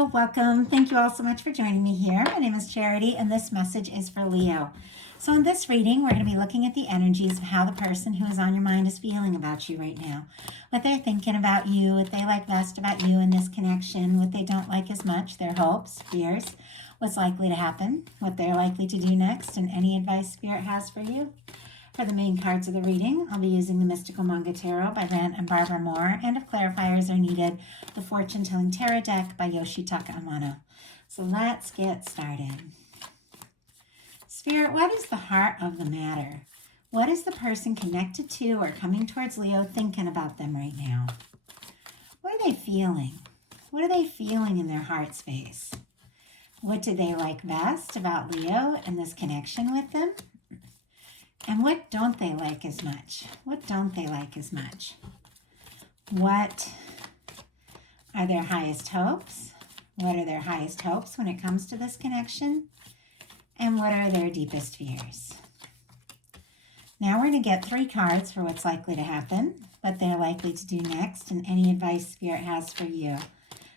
Hello, welcome. Thank you all so much for joining me here. My name is Charity, and this message is for Leo. So in this reading, we're going to be looking at the energies of how the person who is on your mind is feeling about you right now. What they're thinking about you, what they like best about you in this connection, what they don't like as much, their hopes, fears, what's likely to happen, what they're likely to do next, and any advice Spirit has for you. For the main cards of the reading, I'll be using the Mystical Manga Tarot by Rand and Barbara Moore, and if clarifiers are needed, the Fortune Telling Tarot deck by Yoshitaka Amano. So let's get started. Spirit, what is the heart of the matter? What is the person connected to or coming towards Leo thinking about them right now? What are they feeling? What are they feeling in their heart space? What do they like best about Leo and this connection with them? And what don't they like as much? What don't they like as much? What are their highest hopes? What are their highest hopes when it comes to this connection? And what are their deepest fears? Now we're going to get 3 cards for what's likely to happen, what they're likely to do next, and any advice Spirit has for you.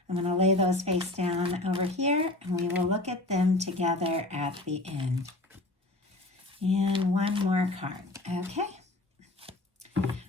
I'm going to lay those face down over here, and we will look at them together at the end. And one more card. Okay.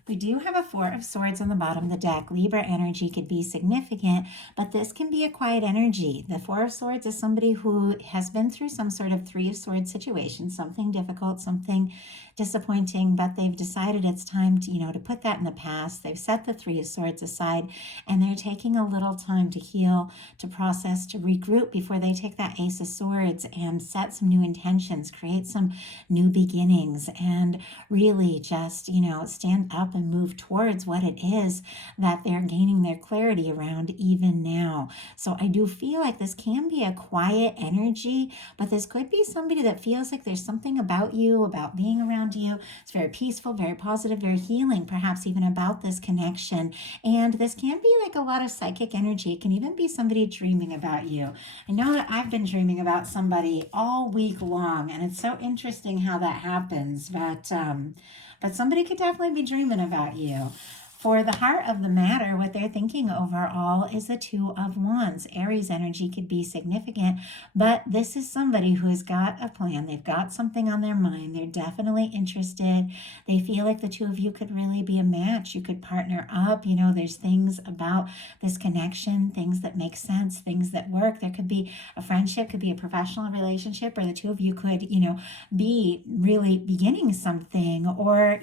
We do have a 4 of Swords on the bottom of the deck. Libra energy could be significant, but this can be a quiet energy. The 4 of Swords is somebody who has been through some sort of 3 of Swords situation, something difficult, something disappointing, but they've decided it's time to, to put that in the past. They've set the 3 of Swords aside, and they're taking a little time to heal, to process, to regroup before they take that Ace of Swords and set some new intentions, create some new beginnings, and really just, stand up and move towards what it is that they're gaining their clarity around even now. So I do feel like this can be a quiet energy, but this could be somebody that feels like there's something about you, about being around you. It's very peaceful, very positive, very healing, perhaps even about this connection. And this can be like a lot of psychic energy. It can even be somebody dreaming about you. I know that I've been dreaming about somebody all week long, and it's so interesting how that happens, but somebody could definitely be dreaming about you. For the heart of the matter, what they're thinking overall is the 2 of Wands. Aries energy could be significant, but this is somebody who has got a plan. They've got something on their mind. They're definitely interested. They feel like the 2 of you could really be a match. You could partner up. There's things about this connection, things that make sense, things that work. There could be a friendship, could be a professional relationship, or the 2 of you could, be really beginning something, or,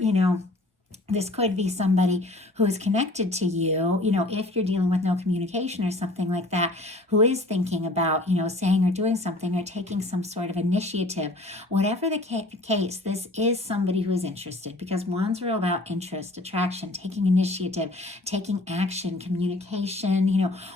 this could be somebody who is connected to you, if you're dealing with no communication or something like that, who is thinking about, saying or doing something or taking some sort of initiative. Whatever the case, this is somebody who is interested, because Wands are all about interest, attraction, taking initiative, taking action, communication.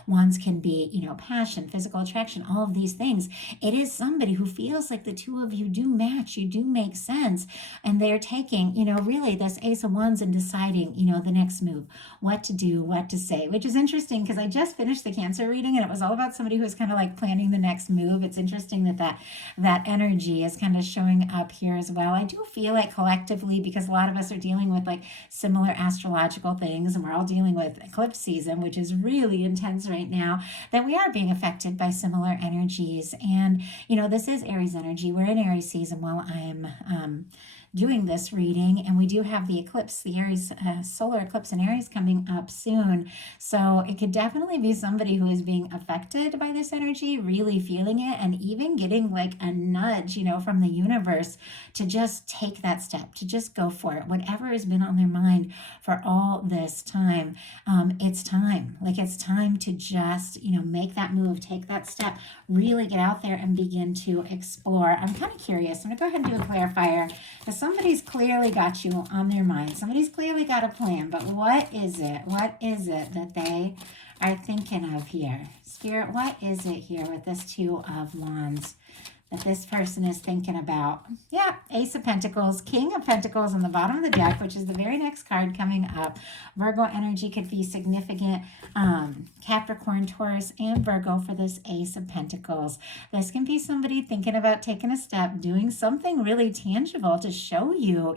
Wands can be, passion, physical attraction, all of these things. It is somebody who feels like the 2 of you do match, you do make sense, and they're taking, really this Ace of Wands and deciding, the next move, what to do, what to say, which is interesting because I just finished the Cancer reading and it was all about somebody who was kind of like planning the next move. It's interesting that energy is kind of showing up here as well. I do feel like collectively, because a lot of us are dealing with like similar astrological things, and we're all dealing with eclipse season, which is really intense right now, that we are being affected by similar energies. And, this is Aries energy. We're in Aries season while I'm doing this reading, and we do have the eclipse, the Aries solar eclipse in Aries coming up soon. So it could definitely be somebody who is being affected by this energy, really feeling it, and even getting like a nudge, from the universe to just take that step, to just go for it. Whatever has been on their mind for all this time, it's time. Like it's time to just, make that move, take that step, really get out there and begin to explore. I'm kind of curious. I'm going to go ahead and do a clarifier, because somebody's clearly got you on their mind. Somebody's clearly got a plan, but what is it? What is it that they are thinking of here? Spirit, what is it here with this 2 of Wands that this person is thinking about. Yeah, Ace of Pentacles, King of Pentacles on the bottom of the deck, which is the very next card coming up. Virgo energy could be significant. Capricorn, Taurus, and Virgo for this Ace of Pentacles. This can be somebody thinking about taking a step, doing something really tangible to show you,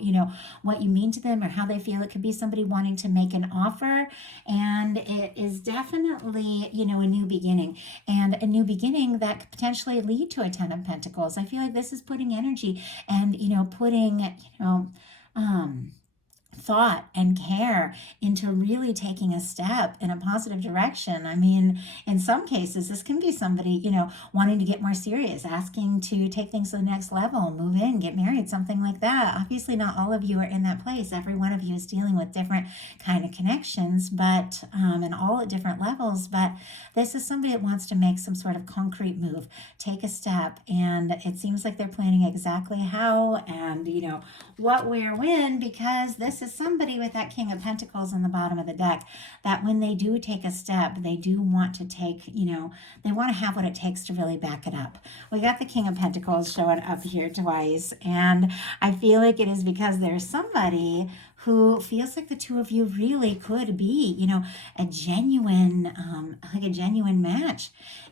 what you mean to them or how they feel. It could be somebody wanting to make an offer, and it is definitely, a new beginning, and a new beginning that could potentially lead to a Ten of Pentacles. I feel like this is putting energy and, putting, thought and care into really taking a step in a positive direction. I mean, in some cases, this can be somebody, wanting to get more serious, asking to take things to the next level, move in, get married, something like that. Obviously, not all of you are in that place. Every one of you is dealing with different kind of connections, but and all at different levels. But this is somebody that wants to make some sort of concrete move, take a step, and it seems like they're planning exactly how and, what, where, when, because this is somebody with that King of Pentacles on the bottom of the deck that when they do take a step, they do want to take, they want to have what it takes to really back it up. We got the King of Pentacles showing up here twice, and I feel like it is because there's somebody who feels like the two of you really could be, a genuine, like a genuine match.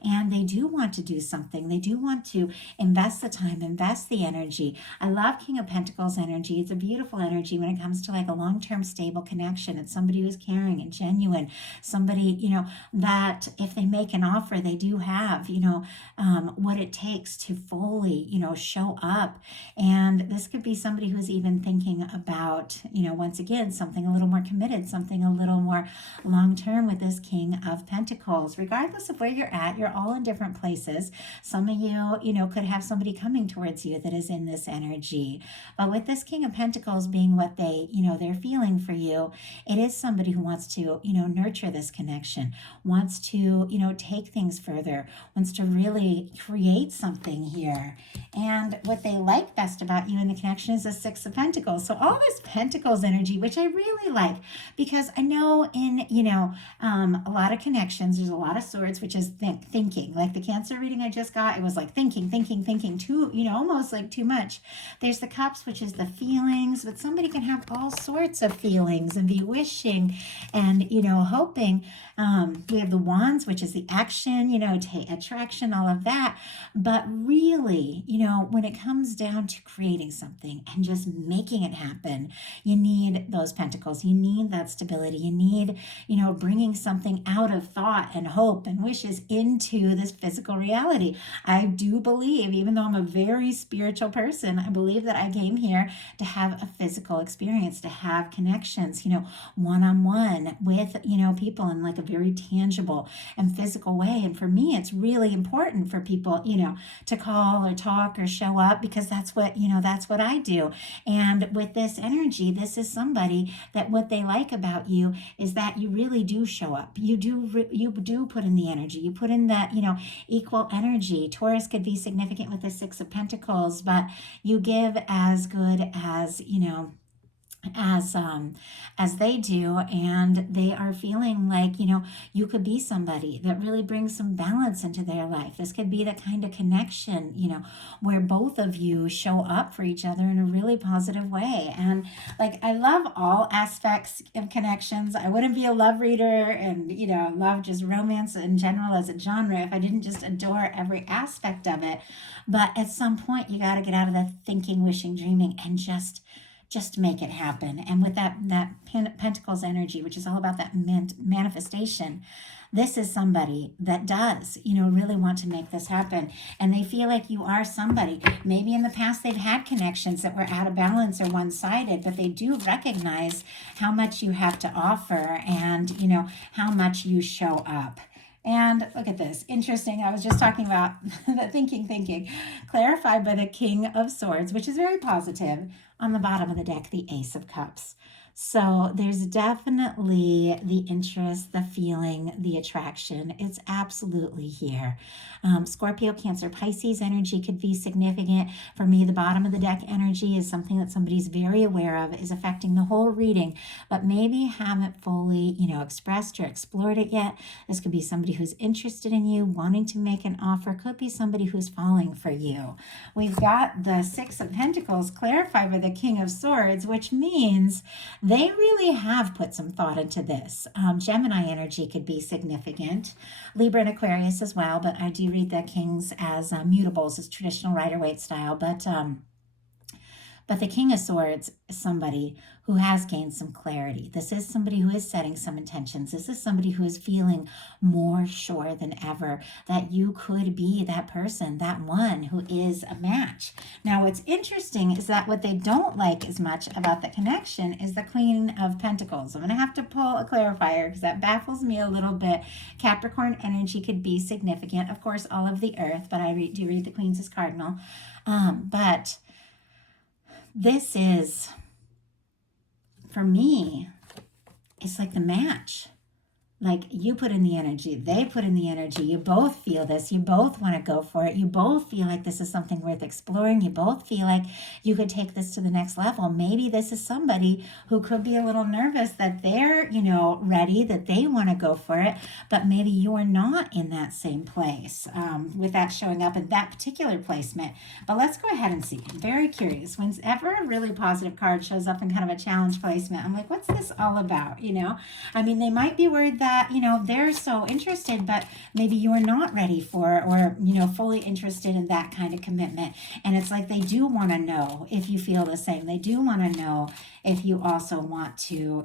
And they do want to do something. They do want to invest the time, invest the energy. I love King of Pentacles energy. It's a beautiful energy when it comes to like a long-term stable connection. It's somebody who's caring and genuine. Somebody, that if they make an offer, they do have, what it takes to fully, show up. And this could be somebody who's even thinking about, once again, something a little more committed, something a little more long-term with this King of Pentacles. Regardless of where you're at, you're all in different places. Some of you, could have somebody coming towards you that is in this energy. But with this King of Pentacles being what they, they're feeling for you, it is somebody who wants to, nurture this connection, wants to, take things further, wants to really create something here. And what they like best about you in the connection is the Six of Pentacles. So all this Pentacles energy, which I really like, because I know in, a lot of connections, there's a lot of swords, which is thinking. Like the Cancer reading I just got, it was like thinking too, almost like too much. There's the Cups, which is the feelings, but somebody can have all sorts of feelings and be wishing and, hoping. We have the Wands, which is the action, attraction, all of that. But really, when it comes down to creating something and just making it happen, you need those Pentacles. You need that stability. You need, bringing something out of thought and hope and wishes into this physical reality. I do believe, even though I'm a very spiritual person, I believe that I came here to have a physical experience, to have connections, one-on-one with, people in like a very tangible and physical way. And for me, it's really important for people, to call or talk or show up, because that's what, that's what I do. And with this energy, this is somebody that what they like about you is that you really do show up. You do put in the energy. You put in that, equal energy. Taurus could be significant with the Six of Pentacles, but you give as good as, as they do, and they are feeling like, you could be somebody that really brings some balance into their life. This could be the kind of connection, where both of you show up for each other in a really positive way. And like, I love all aspects of connections. I wouldn't be a love reader and, love just romance in general as a genre if I didn't just adore every aspect of it. But at some point, you got to get out of the thinking, wishing, dreaming, and just make it happen. And with that Pentacles energy, which is all about that manifestation, this is somebody that does, really want to make this happen. And they feel like you are somebody. Maybe in the past they've had connections that were out of balance or one-sided, but they do recognize how much you have to offer and, how much you show up. And look at this. Interesting. I was just talking about the thinking, clarified by the King of Swords, which is very positive. On the bottom of the deck, the Ace of Cups. So there's definitely the interest, the feeling, the attraction. It's absolutely here. Scorpio, Cancer, Pisces energy could be significant. For me, the bottom of the deck energy is something that somebody's very aware of, is affecting the whole reading, but maybe haven't fully, expressed or explored it yet. This could be somebody who's interested in you, wanting to make an offer. Could be somebody who's falling for you. We've got the Six of Pentacles clarified by the King of Swords, which means they really have put some thought into this. Gemini energy could be significant. Libra and Aquarius as well, but I do read the Kings as mutables, as traditional Rider-Waite style. But the King of Swords is somebody who has gained some clarity. This is somebody who is setting some intentions. This is somebody who is feeling more sure than ever that you could be that person, that one who is a match. Now, what's interesting is that what they don't like as much about the connection is the Queen of Pentacles. I'm going to have to pull a clarifier because that baffles me a little bit. Capricorn energy could be significant. Of course, all of the earth, but I do read the Queens as cardinal. But this is, for me, it's like the match. Like, you put in the energy, they put in the energy. You both feel this. You both want to go for it. You both feel like this is something worth exploring. You both feel like you could take this to the next level. Maybe this is somebody who could be a little nervous that they're, ready, that they want to go for it, but maybe you are not in that same place with that showing up in that particular placement. But let's go ahead and see. I'm very curious. Whenever a really positive card shows up in kind of a challenge placement, I'm like, what's this all about? I mean, they might be worried that, they're so interested, but maybe you are not ready for, or, fully interested in that kind of commitment. And it's like they do want to know if you feel the same. They do want to know if you also want to,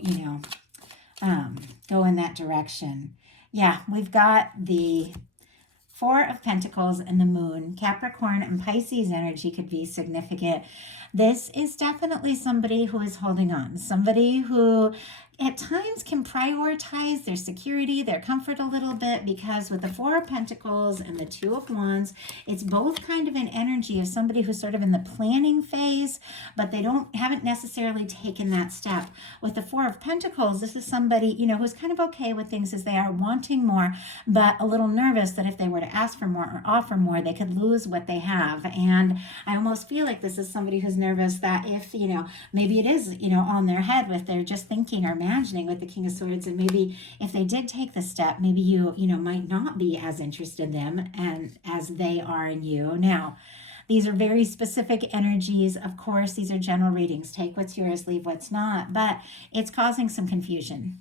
go in that direction. Yeah, we've got the Four of Pentacles and the Moon. Capricorn and Pisces energy could be significant. This is definitely somebody who is holding on, somebody who at times can prioritize their security, their comfort a little bit, because with the Four of Pentacles and the Two of Wands, it's both kind of an energy of somebody who's sort of in the planning phase, but they haven't necessarily taken that step. With the Four of Pentacles, this is somebody, who's kind of okay with things as they are, wanting more, but a little nervous that if they were to ask for more or offer more, they could lose what they have. And I almost feel like this is somebody who's nervous that if, maybe it is, on their head with they're just thinking or imagining with the King of Swords, and maybe if they did take the step, maybe you might not be as interested in them and as they are in you. Now, these are very specific energies. Of course, these are general readings. Take what's yours, leave what's not, but it's causing some confusion.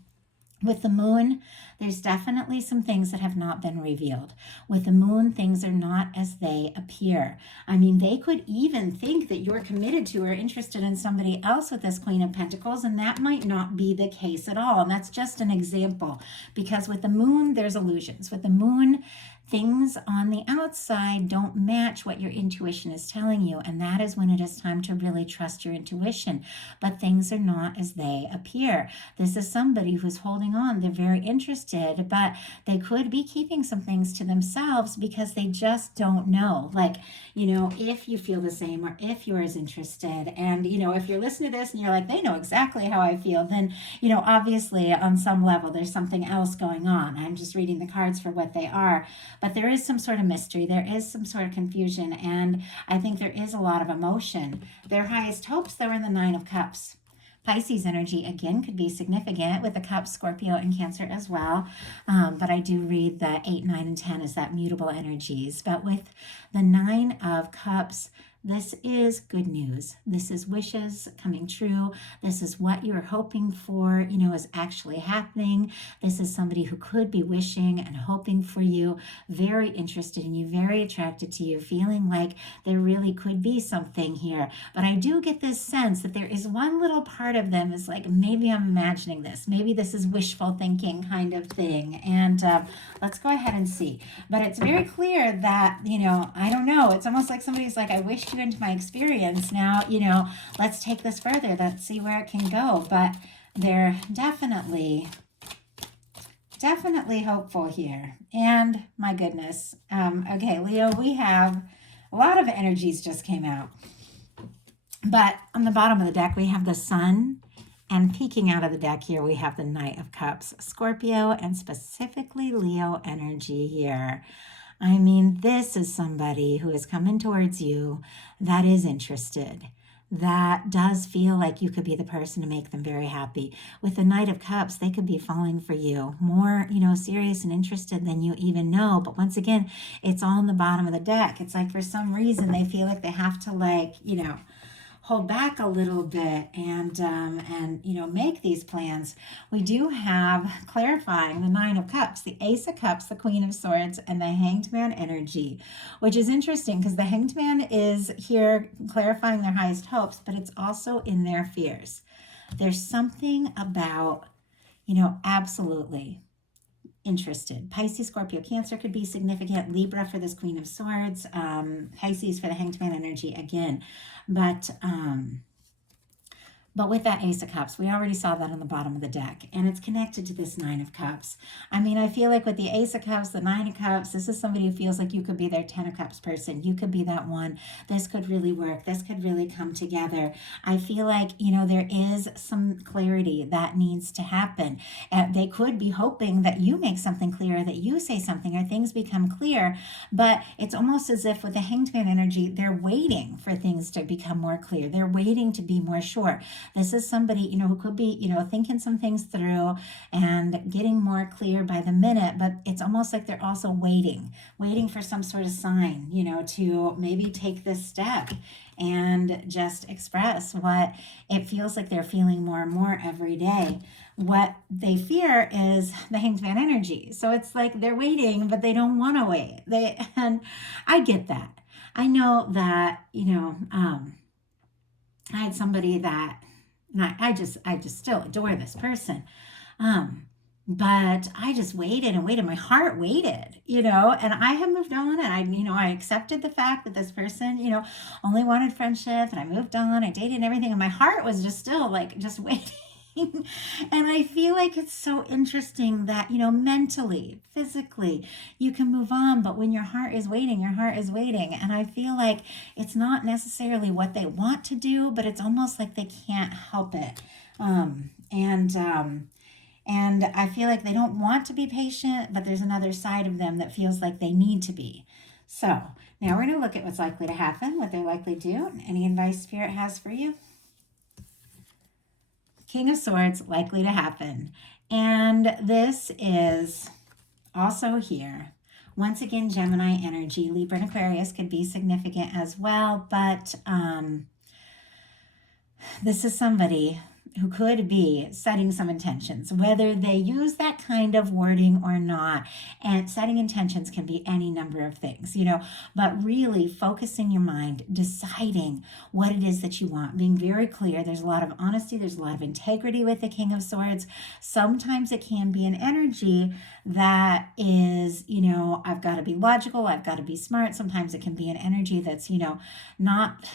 With the Moon, there's definitely some things that have not been revealed. With the Moon, things are not as they appear. I mean, they could even think that you're committed to or interested in somebody else with this Queen of Pentacles, and that might not be the case at all. And that's just an example, because with the Moon, there's illusions. With the Moon, things on the outside don't match what your intuition is telling you, and that is when it is time to really trust your intuition. But things are not as they appear. This is somebody who's holding on. They're very interested, but they could be keeping some things to themselves because they just don't know. Like, if you feel the same or if you're as interested. And, if you're listening to this and you're like, they know exactly how I feel, then, obviously on some level, there's something else going on. I'm just reading the cards for what they are. But there is some sort of mystery. There is some sort of confusion. And I think there is a lot of emotion. Their highest hopes, though, are in the Nine of Cups. Pisces energy, again, could be significant with the Cups, Scorpio, and Cancer as well. But I do read the 8, 9, and 10 as that mutable energies. But with the Nine of Cups, this is good news. This is wishes coming true. This is what you're hoping for, is actually happening. This is somebody who could be wishing and hoping for you, very interested in you, very attracted to you, feeling like there really could be something here. But I do get this sense that there is one little part of them is like, maybe I'm imagining this. Maybe this is wishful thinking kind of thing. And let's go ahead and see. But it's very clear that, I don't know. It's almost like somebody's like, I wish you into my experience. Now, let's take this further. Let's see where it can go. But they're definitely hopeful here. And my goodness. Okay, Leo, we have a lot of energies just came out. But on the bottom of the deck, we have the Sun And peeking out of the deck here, we have the Knight of Cups, Scorpio, and specifically Leo energy here. I mean, this is somebody who is coming towards you that is interested, that does feel like you could be the person to make them very happy. With the Knight of Cups, they could be falling for you, more, serious and interested than you even know. But once again, it's all in the bottom of the deck. It's like for some reason they feel like they have to hold back a little bit and make these plans. We do have clarifying the Nine of Cups, the Ace of Cups, the Queen of Swords, and the Hanged Man energy, which is interesting because the Hanged Man is here clarifying their highest hopes, but it's also in their fears. There's something about, absolutely interested. Pisces, Scorpio, Cancer could be significant. Libra for this Queen of Swords. Pisces for the Hanged Man energy again. But with that Ace of Cups, we already saw that on the bottom of the deck, and it's connected to this Nine of Cups. I mean, I feel like with the Ace of Cups, the Nine of Cups, this is somebody who feels like you could be their Ten of Cups person. You could be that one. This could really work. This could really come together. I feel like, there is some clarity that needs to happen. They could be hoping that you make something clear, that you say something, or things become clear, but it's almost as if with the Hanged Man energy, they're waiting for things to become more clear. They're waiting to be more sure. This is somebody, who could be, thinking some things through and getting more clear by the minute, but it's almost like they're also waiting for some sort of sign, to maybe take this step and just express what it feels like they're feeling more and more every day. What they fear is the Hanged Man energy. So it's like they're waiting, but they don't want to wait. And I get that. I know that, I had somebody that, and I just still adore this person. But I just waited and waited. My heart waited, and I have moved on, and I accepted the fact that this person, only wanted friendship, and I moved on, I dated and everything. And my heart was just still just waiting. And I feel like it's so interesting that, mentally, physically, you can move on, but when your heart is waiting, your heart is waiting. And I feel like it's not necessarily what they want to do, but it's almost like they can't help it. And I feel like they don't want to be patient, but there's another side of them that feels like they need to be. So now we're going to look at what's likely to happen, what they're likely to do, any advice Spirit has for you. King of Swords, likely to happen. And this is also here. Once again, Gemini energy. Libra and Aquarius could be significant as well, but this is somebody who could be setting some intentions, whether they use that kind of wording or not. And setting intentions can be any number of things, but really focusing your mind, deciding what it is that you want, being very clear. There's a lot of honesty. There's a lot of integrity with the King of Swords. Sometimes it can be an energy that is, I've got to be logical. I've got to be smart. Sometimes it can be an energy that's, not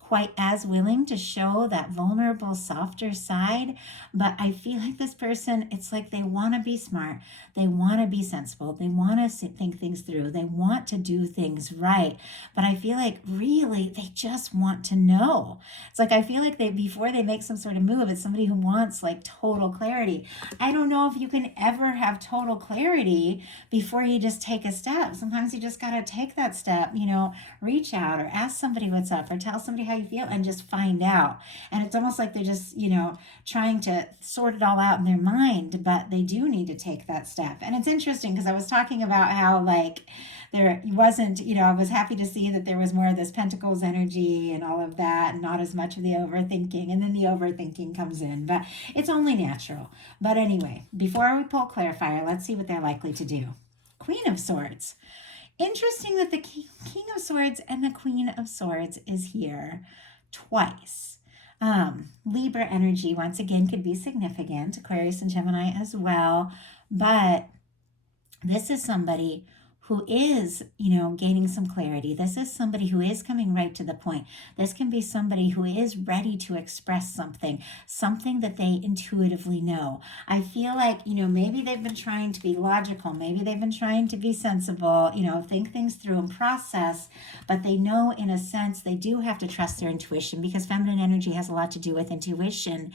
quite as willing to show that vulnerable, softer side. But I feel like this person, it's like they want to be smart. They want to be sensible. They want to think things through. They want to do things right. But I feel like really they just want to know. It's like I feel like before they make some sort of move, it's somebody who wants total clarity. I don't know if you can ever have total clarity before you just take a step. Sometimes you just got to take that step, reach out or ask somebody what's up or tell somebody how you feel and just find out. And it's almost like they're just, trying to sort it all out in their mind, but they do need to take that step. And it's interesting because I was talking about how there wasn't, I was happy to see that there was more of this Pentacles energy and all of that, and not as much of the overthinking. And then the overthinking comes in, but it's only natural. But anyway, before we pull clarifier, let's see what they're likely to do. Queen of Swords. Interesting that the King of Swords and the Queen of Swords is here twice. Libra energy, once again, could be significant. Aquarius and Gemini as well. But this is somebody who is, gaining some clarity. This is somebody who is coming right to the point. This can be somebody who is ready to express something that they intuitively know. I feel like, maybe they've been trying to be logical. Maybe they've been trying to be sensible, think things through and process, but they know in a sense they do have to trust their intuition, because feminine energy has a lot to do with intuition,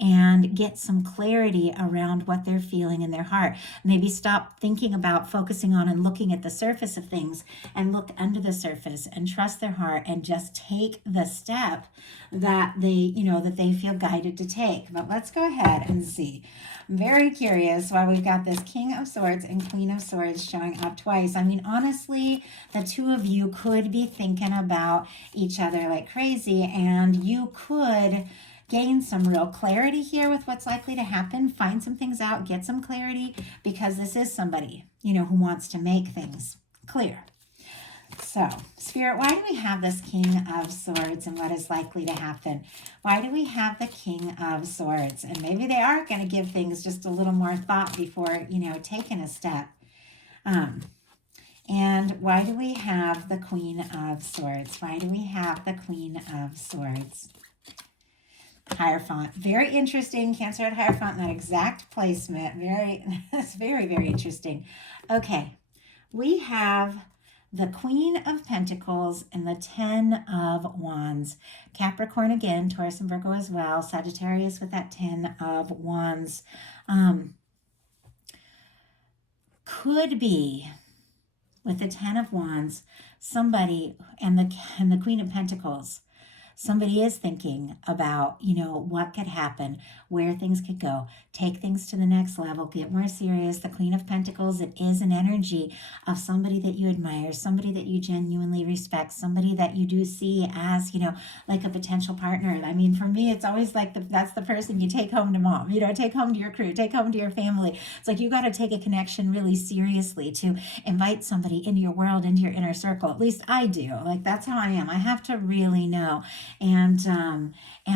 and get some clarity around what they're feeling in their heart. Maybe stop thinking about focusing on and looking at the surface of things, and look under the surface and trust their heart, and just take the step that they feel guided to take. But let's go ahead and see. I'm very curious why we've got this King of Swords and Queen of Swords showing up twice. I mean, honestly, the two of you could be thinking about each other like crazy, and you could gain some real clarity here with what's likely to happen. Find some things out, get some clarity, because this is somebody, who wants to make things clear. So, Spirit, why do we have this King of Swords and what is likely to happen? Why do we have the King of Swords? And maybe they are going to give things just a little more thought before, taking a step. And why do we have the Queen of Swords? Why do we have the Queen of Swords? Hierophant. Very interesting. Cancer at Hierophant in that exact placement. That's very, very interesting. Okay. We have the Queen of Pentacles and the Ten of Wands. Capricorn again, Taurus and Virgo as well. Sagittarius with that Ten of Wands. Could be, with the Ten of Wands, somebody, and the Queen of Pentacles, somebody is thinking about, what could happen, where things could go, take things to the next level, get more serious. The Queen of Pentacles, it is an energy of somebody that you admire, somebody that you genuinely respect, somebody that you do see as, like a potential partner. I mean, for me, it's always like that's the person you take home to mom, take home to your crew, take home to your family. It's like you got to take a connection really seriously to invite somebody into your world, into your inner circle. At least I do. Like, that's how I am. I have to really know. And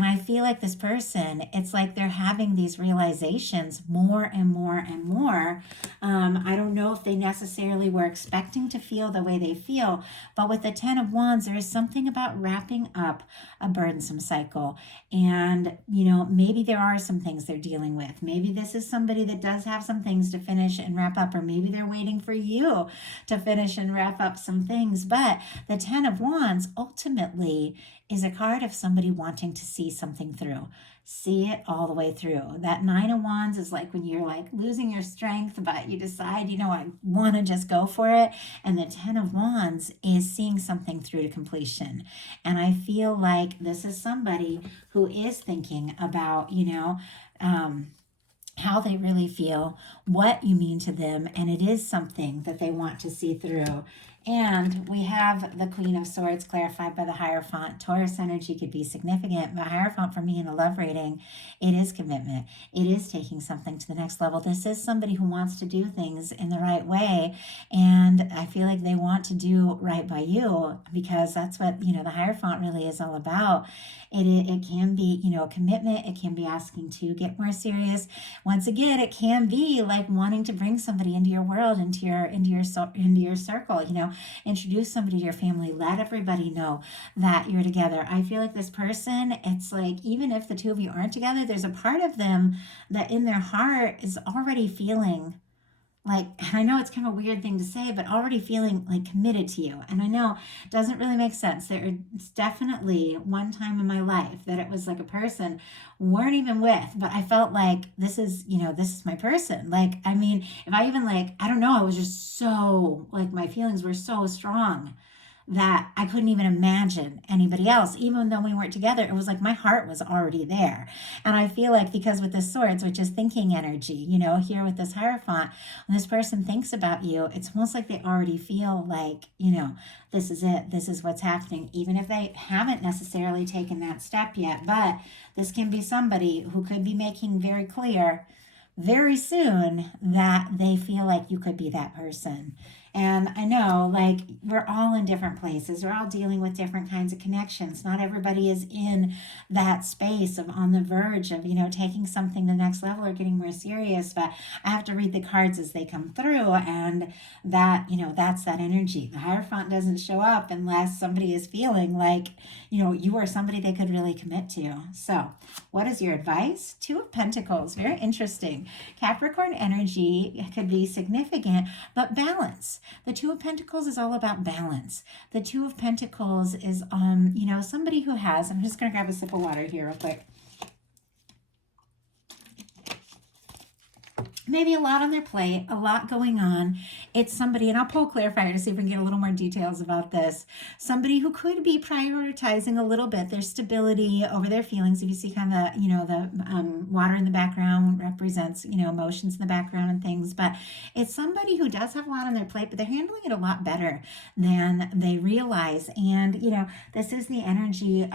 I feel like this person, it's like they're having these realizations more and more and more. I don't know if they necessarily were expecting to feel the way they feel, but with the Ten of Wands, there is something about wrapping up a burdensome cycle. And, maybe there are some things they're dealing with. Maybe this is somebody that does have some things to finish and wrap up, or maybe they're waiting for you to finish and wrap up some things. But the Ten of Wands ultimately is a card of somebody wanting to see something through, see it all the way through. That Nine of Wands is like when you're like losing your strength, but you decide, I want to just go for it. And the Ten of Wands is seeing something through to completion. And I feel like this is somebody who is thinking about, how they really feel, what you mean to them, and it is something that they want to see through. And we have the Queen of Swords clarified by the Hierophant. Taurus energy could be significant, but Hierophant for me in a love reading, it is commitment. It is taking something to the next level. This is somebody who wants to do things in the right way, and I feel like they want to do right by you, because that's what, the Hierophant really is all about. It can be, a commitment. It can be asking to get more serious. Once again, it can be like wanting to bring somebody into your world, into your circle, introduce somebody to your family, let everybody know that you're together. I feel like this person, it's like, even if the two of you aren't together, there's a part of them that in their heart is already feeling like, and I know it's kind of a weird thing to say, but already feeling like committed to you. And I know it doesn't really make sense. It's definitely one time in my life that it was like a person weren't even with, but I felt like this is my person. Like, I mean, if I even I don't know, I was just so my feelings were so strong that I couldn't even imagine anybody else. Even though we weren't together, it was like my heart was already there. And I feel like, because with the Swords, which is thinking energy, here with this Hierophant, when this person thinks about you, it's almost like they already feel like, this is it, this is what's happening, even if they haven't necessarily taken that step yet. But this can be somebody who could be making very clear very soon that they feel like you could be that person. And I know, like, we're all in different places. We're all dealing with different kinds of connections. Not everybody is in that space of on the verge of, taking something to the next level or getting more serious. But I have to read the cards as they come through. And that, that's that energy. The Hierophant doesn't show up unless somebody is feeling like, you are somebody they could really commit to. So, what is your advice? Two of Pentacles, very interesting. Capricorn energy could be significant, but balance. The Two of Pentacles is all about balance. The Two of Pentacles is, somebody who has, I'm just going to grab a sip of water here real quick. Maybe a lot on their plate, a lot going on. It's somebody, and I'll pull a clarifier to see if we can get a little more details about this. Somebody who could be prioritizing a little bit their stability over their feelings. If you see kind of the water in the background represents, emotions in the background and things. But it's somebody who does have a lot on their plate, but they're handling it a lot better than they realize. And, this is the energy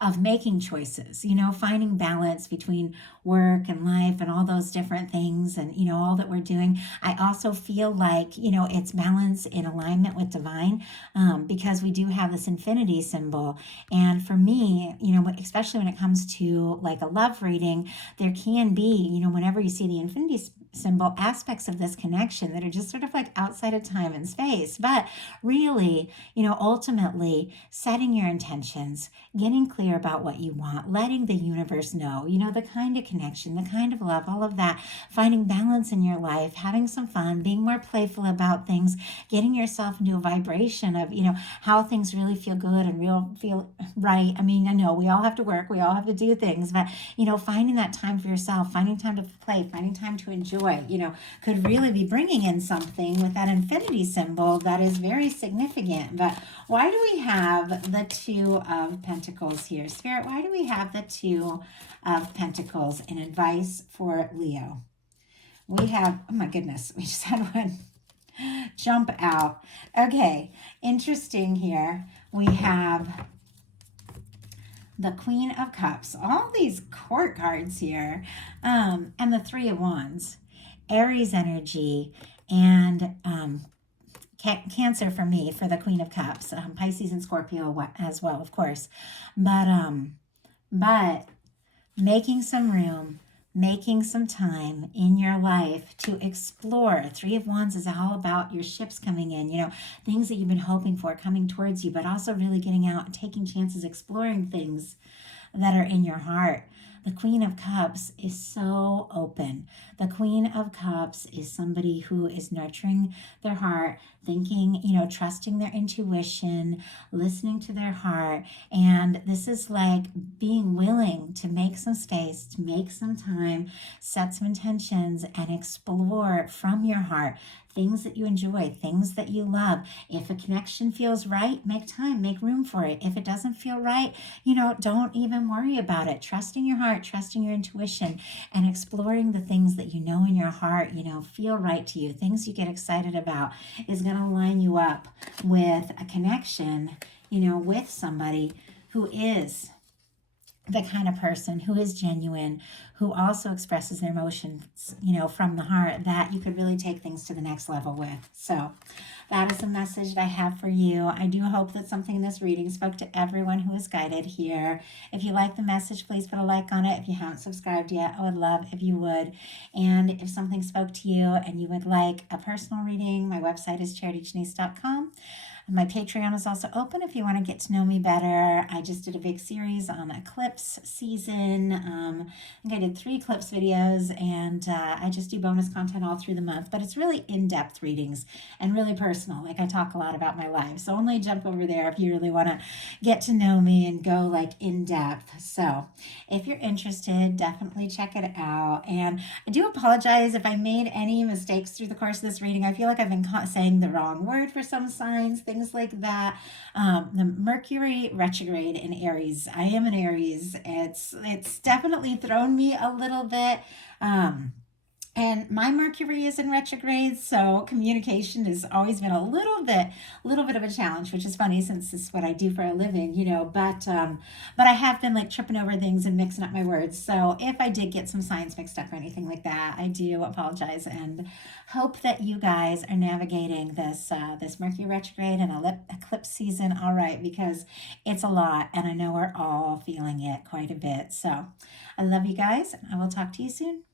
of making choices, finding balance between work and life and all those different things and, all that we're doing. I also feel like, it's balance in alignment with divine because we do have this infinity symbol. And for me, especially when it comes to like a love reading, there can be, whenever you see the infinity symbol, aspects of this connection that are just sort of like outside of time and space. But really, ultimately setting your intentions, getting clear about what you want, letting the universe know, the kind of connection, the kind of love, all of that, finding balance in your life, having some fun, being more playful about things, getting yourself into a vibration of, how things really feel good and feel right. I mean, I know we all have to work, we all have to do things, but, finding that time for yourself, finding time to play, finding time to enjoy, could really be bringing in something with that infinity symbol that is very significant. But why do we have the Two of Pentacles here? Spirit, why do we have the Two of Pentacles in advice for Leo? We have, oh my goodness, we just had one jump out. Okay, interesting here. We have the Queen of Cups, all these court cards here, and the Three of Wands, Aries energy, and Cancer for me, for the Queen of Cups, Pisces and Scorpio as well, of course. But making some room, making some time in your life to explore. Three of Wands is all about your ships coming in, things that you've been hoping for coming towards you, but also really getting out and taking chances, exploring things that are in your heart. The Queen of Cups is so open. The Queen of Cups is somebody who is nurturing their heart, thinking, trusting their intuition, listening to their heart. And this is like being willing to make some space, to make some time, set some intentions, and explore from your heart things that you enjoy, things that you love. If a connection feels right, make time, make room for it. If it doesn't feel right, don't even worry about it. Trusting your heart, trusting your intuition, and exploring the things that in your heart, feel right to you, things you get excited about, is going to line you up with a connection, with somebody who is the kind of person who is genuine, who also expresses their emotions, from the heart, that you could really take things to the next level with. So that is the message that I have for you. I do hope that something in this reading spoke to everyone who is guided here. If you like the message, please put a like on it. If you haven't subscribed yet, I would love if you would. And if something spoke to you and you would like a personal reading, my website is charityjanice.com. My Patreon is also open if you want to get to know me better. I just did a big series on eclipse season. I think I did 3 eclipse videos, and I just do bonus content all through the month. But it's really in-depth readings and really personal. Like, I talk a lot about my life. So only jump over there if you really want to get to know me and go like in-depth. So if you're interested, definitely check it out. And I do apologize if I made any mistakes through the course of this reading. I feel like I've been saying the wrong word for some signs, things like that. The Mercury retrograde in Aries. I am an Aries. It's definitely thrown me a little bit. And my Mercury is in retrograde, so communication has always been a little bit of a challenge, which is funny since this is what I do for a living, you know. But I have been like tripping over things and mixing up my words. So if I did get some signs mixed up or anything like that, I do apologize and hope that you guys are navigating this Mercury retrograde and eclipse season all right, because it's a lot, and I know we're all feeling it quite a bit. So I love you guys. I will talk to you soon.